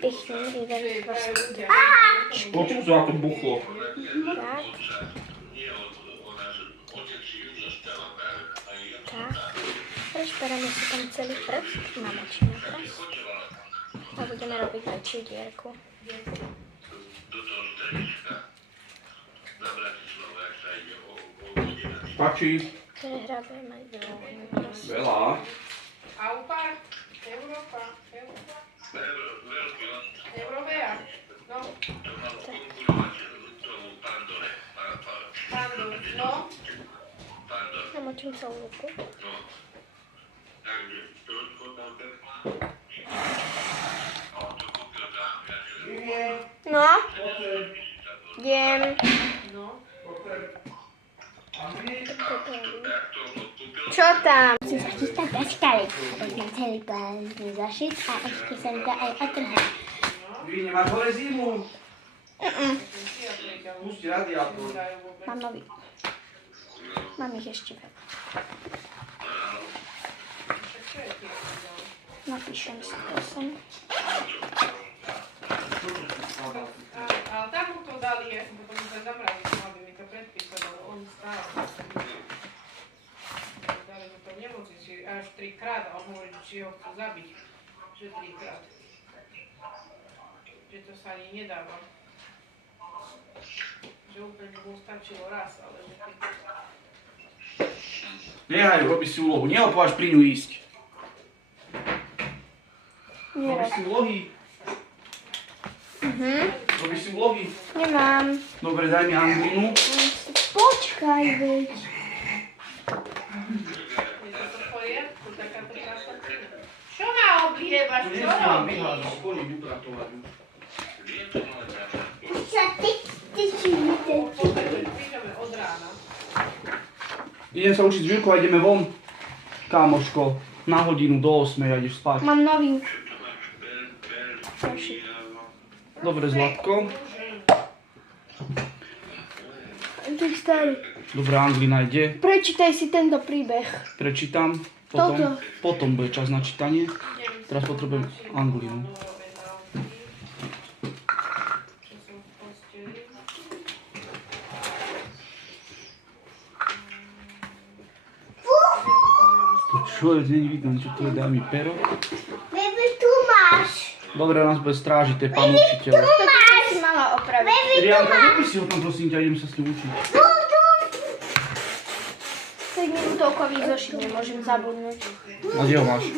Pichnem jeden prostě. Počuť sa ako buchlo. Tak. Tak. Teraz bereme si tam celý prst, namočíme prst. A budeme robiť väčšiu dierku. Stačí. Prehrabeme dvoň proste. Veľa. Aupa, Európa. Európea. No. Pandor, no. Namočím celú ruku. No. Idem. No. Čo tam? Musím sa chystať na škaliť, aby som celý plán zašiť a ešte sa mi to aj otrhať. Vy nemáš hore zimu. Pusti radiátor. Mám nový. Mám ich ešte veľa. Napíšem si to sem. Ale tak mu to dali, ja som to potom sa zamrazil, aby mi to predpísalo, on stále. Dali mu to v nemocnici až 3-krát a on hovorí, či ho chcú zabiť. Že 3-krát. Že to sa ani nedáva. Že úplne mu stačilo raz, ale že 3-krát. Nehaj, robí si úlohu. Neopováž pri ňu ísť. Robíš si úlohy? Robíš si úlohy? Nemám. Dobre, daj mi anglinu. Počkaj, veď. Je to v poriadku, takáto krásna cena. Čo ma oblievaš? To Čo nesmám robíš? vyhľadať, boli upratovať. Sa ty si Píšeme od rána. Idem sa učiť zvíľku a ideme von. Kámoško, na hodinu do 8 a ideš spať. Mám nový. Dobre, Zlatko. Ty starý. Dobre, Anglina ide. Prečítaj si tento príbeh. Prečítam. Potom bude čas na čítanie. Teraz potrebujem Anglinu. To čo je, není vidno, čo to je, daj mi pero. Baby, tu máš. Dobre, nás bude strážiť, to je pán učiteľ. To si mala opraviť. Rianka, vypí si ho tam, prosím ťa, idem sa s ním učiť. Tak mi útokový zošit nemôžem zabudnúť. A kde ho máš?